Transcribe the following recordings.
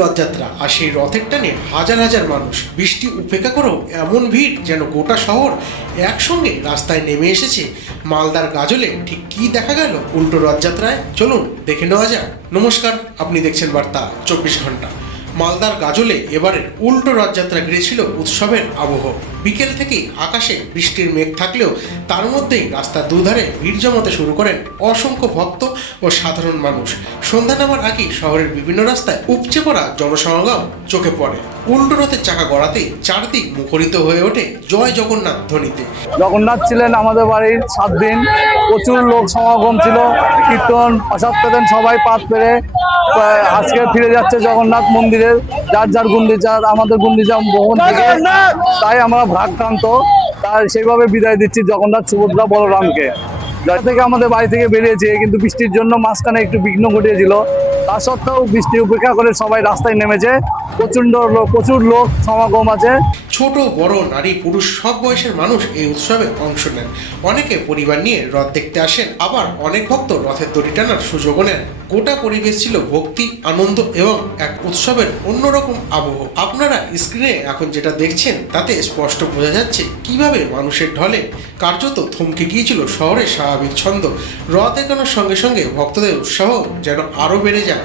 রথযাত্রা আর সেই রথের টানে হাজার হাজার মানুষ, বৃষ্টি উপেক্ষা করেও এমন ভিড় যেন গোটা শহর একসঙ্গে রাস্তায় নেমে এসেছে। মালদার গাজলে ঠিক কী দেখা গেল উল্টো রথযাত্রায়, চলুন দেখে নেওয়া যাক। নমস্কার, আপনি দেখছেন বার্তা 24 ঘন্টা। মালদার গাজলে এবারের উল্টো রথযাত্রা ঘিরেছিল উৎসবের আবহ। বিকেল থেকেই আকাশে বৃষ্টির মেঘ থাকলেও তার মধ্যেই রাস্তার দুধারে ভিড় জমাতে শুরু করেন অসংখ্য ভক্ত ও সাধারণ মানুষ। সন্ধ্যা নামার আগেই শহরের বিভিন্ন রাস্তায় উপচে পড়া জনসমাগম চোখে পড়ে। উল্টো রথের চাকা গড়াতেই চারদিক মুখরিত হয়ে ওঠে জয় জগন্নাথ ধ্বনিতে। জগন্নাথ ছিলেন আমাদের বাড়ির 7 দিন, প্রচুর লোক সমাগম ছিল, কীর্তন প্রসাদ পেতেন সবাই পাত পেরে। আজকে ফিরে যাচ্ছে জগন্নাথ মন্দিরে, যার যার গুন্ডিচা, আমাদের গুন্ডিচা ভবন থেকে, তাই আমরা ভাগক্রান্ত, তাই সেইভাবে বিদায় দিচ্ছি জগন্নাথ, সুভদ্রা, বলরামকে। যার থেকে আমাদের বাড়ি থেকে বেরিয়েছে, কিন্তু বৃষ্টির জন্য মাঝখানে একটু বিঘ্ন ঘটিয়েছিল। তা সত্ত্বেও বৃষ্টি উপেক্ষা করে সবাই রাস্তায় নেমেছে, প্রচুর লোক সমাগম আছে। ছোট বড় নারী পুরুষ সব বয়সের মানুষ এই উৎসবে অংশ নেন। অনেকে পরিবার নিয়ে রথ দেখতে আসেন, আবার অনেক ভক্ত রথের দড়ি টানার সুযোগও নেন। গোটা পরিবেশ ছিল ভক্তি, আনন্দ এবং এক উৎসবের অন্যরকম আবহ। আপনারা স্ক্রিনে এখন যেটা দেখছেন তাতে স্পষ্ট বোঝা যাচ্ছে কিভাবে মানুষের ঢলে কার্যত থমকে গিয়েছিল শহরের স্বাভাবিক ছন্দ। রথ এগোনোর সঙ্গে সঙ্গে ভক্তদের উৎসাহ যেন আরও বেড়ে যায়।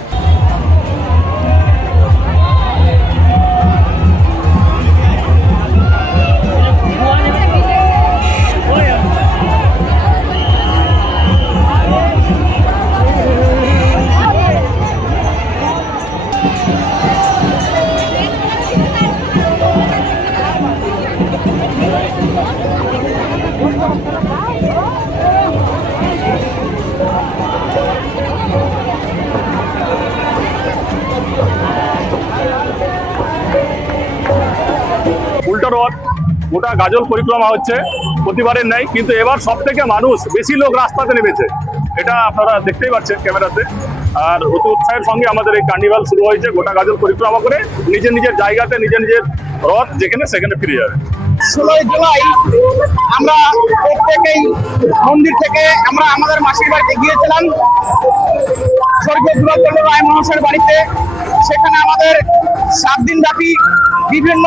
উল্টো রথ গোটা গাজল পরিক্রমা হচ্ছে প্রতিবারের নাই, কিন্তু এবার সব থেকে মানুষ বেশি লোক রাস্তাতে নেমেছে, এটা আপনারা দেখতেই পাচ্ছেন ক্যামেরাতে। আর অতি উৎসাহের সঙ্গে আমাদের এই কার্নিভাল শুরু হয়েছে, গোটা গাজল পরিক্রমা করে নিজের নিজের জায়গাতে নিজের নিজের রথ যেখানে সেখানে ফিরে যাবে। 16 জুলাই আমরা প্রত্যেকেই মন্দির থেকে আমরা আমাদের মাসির বাড়িতে গিয়েছিলাম, স্বর্গীয় দুলাচন্দ্র রায় মহাশয়ের বাড়িতে। সেখানে আমাদের 7 দিন ব্যাপী বিভিন্ন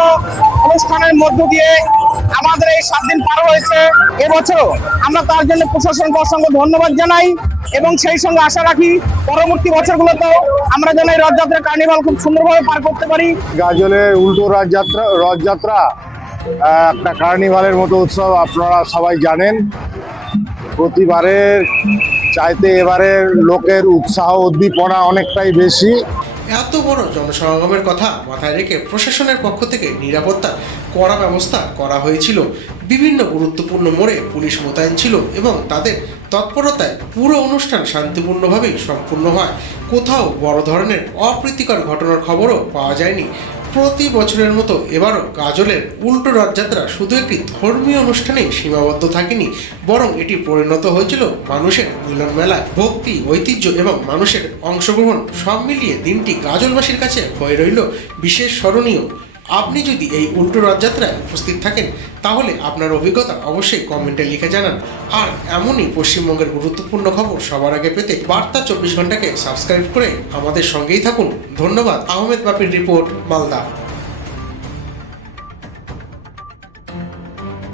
অনুষ্ঠানের মধ্য দিয়ে আমাদের এই 7 দিন পার হয়েছে। এবছর আমরা তার জন্য প্রশাসনকে অসংখ্য ধন্যবাদ জানাই এবং সেই সঙ্গে আশা রাখি পরবর্তী বছরগুলোতেও আমরা যেন এই রথযাত্রা কার্নিভাল খুব সুন্দরভাবে পার করতে পারি। গাজলের উল্টো রথযাত্রা একটা কার্নিভালের মতো উৎসব, আপনারা সবাই জানেন। প্রতিবারের চাইতে এবারের লোকের উৎসাহ উদ্দীপনা অনেকটাই বেশি। এত বড় জনসমাগমের কথা মাথায় রেখে প্রশাসনের পক্ষ থেকে নিরাপত্তার কড়া ব্যবস্থা করা হয়েছিল। বিভিন্ন গুরুত্বপূর্ণ মোড়ে পুলিশ মোতায়েন ছিল এবং তাদের তৎপরতায় পুরো অনুষ্ঠান শান্তিপূর্ণভাবেই সম্পূর্ণ হয়। কোথাও বড় ধরনের অপ্রীতিকর ঘটনার খবরও পাওয়া যায়নি। প্রতি বছরের মতো এবারও গাজলের উল্টো রথযাত্রা শুধু একটি ধর্মীয় অনুষ্ঠানেই সীমাবদ্ধ থাকেনি, বরং এটি পরিণত হয়েছিল মানুষের মিলন মেলায়। ভক্তি, ঐতিহ্য এবং মানুষের অংশগ্রহণ সব মিলিয়ে দিনটি গাজলবাসীর কাছে হয়ে রইল বিশেষ স্মরণীয়। আপনি যদি এই উল্টো রথযাত্রায় উপস্থিত থাকেন তাহলে আপনার অভিজ্ঞতা অবশ্যই কমেন্টে লিখে জানান। আর এমনই পশ্চিমবঙ্গের গুরুত্বপূর্ণ খবর সবার আগে পেতে বার্তা 24 ঘন্টাকে সাবস্ক্রাইব করে আমাদের সঙ্গেই থাকুন। ধন্যবাদ। আহমেদ বাপির রিপোর্ট, মালদা।